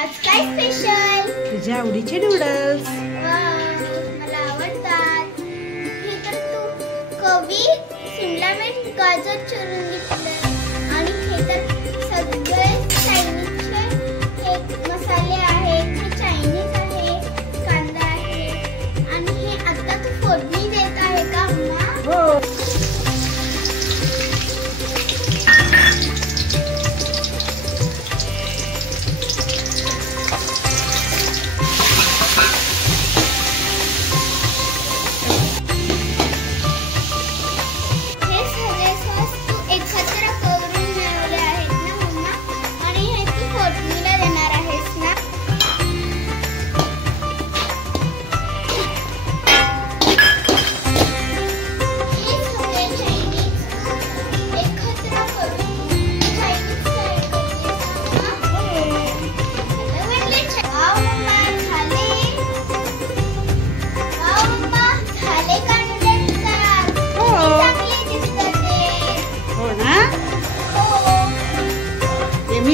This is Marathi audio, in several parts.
आज काय स्पेशल? तुझ्या आवडीचे नूडल्स. मला आवडतात. हे तर तू कवी शिमला मिर्च गाजर चिरून घेतलं आणि हे तर सगळे चायनीजचे हे मसाले आहेत. हे चायनीज आहे, कांदा आहे आणि हे आता तू फोडणी देत आहे का अम्मा? हो.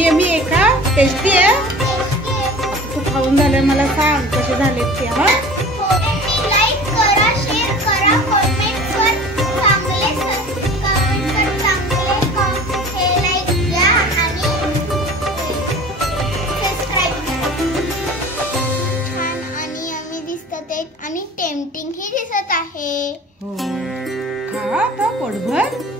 यम्मी आहे का? टेस्टी आहे? तू खाऊन झाले मला सांग कसे झालेत ते. हा, लाईक करा, शेअर करा, कमेंट्स वर चांगले हे लाईक द्या आणि सबस्क्राइब करा. छान आणि यम्मी दिसतात आहेत आणि टेम्पटिंग ही दिसत आहे. हो, खा आता पोटभर.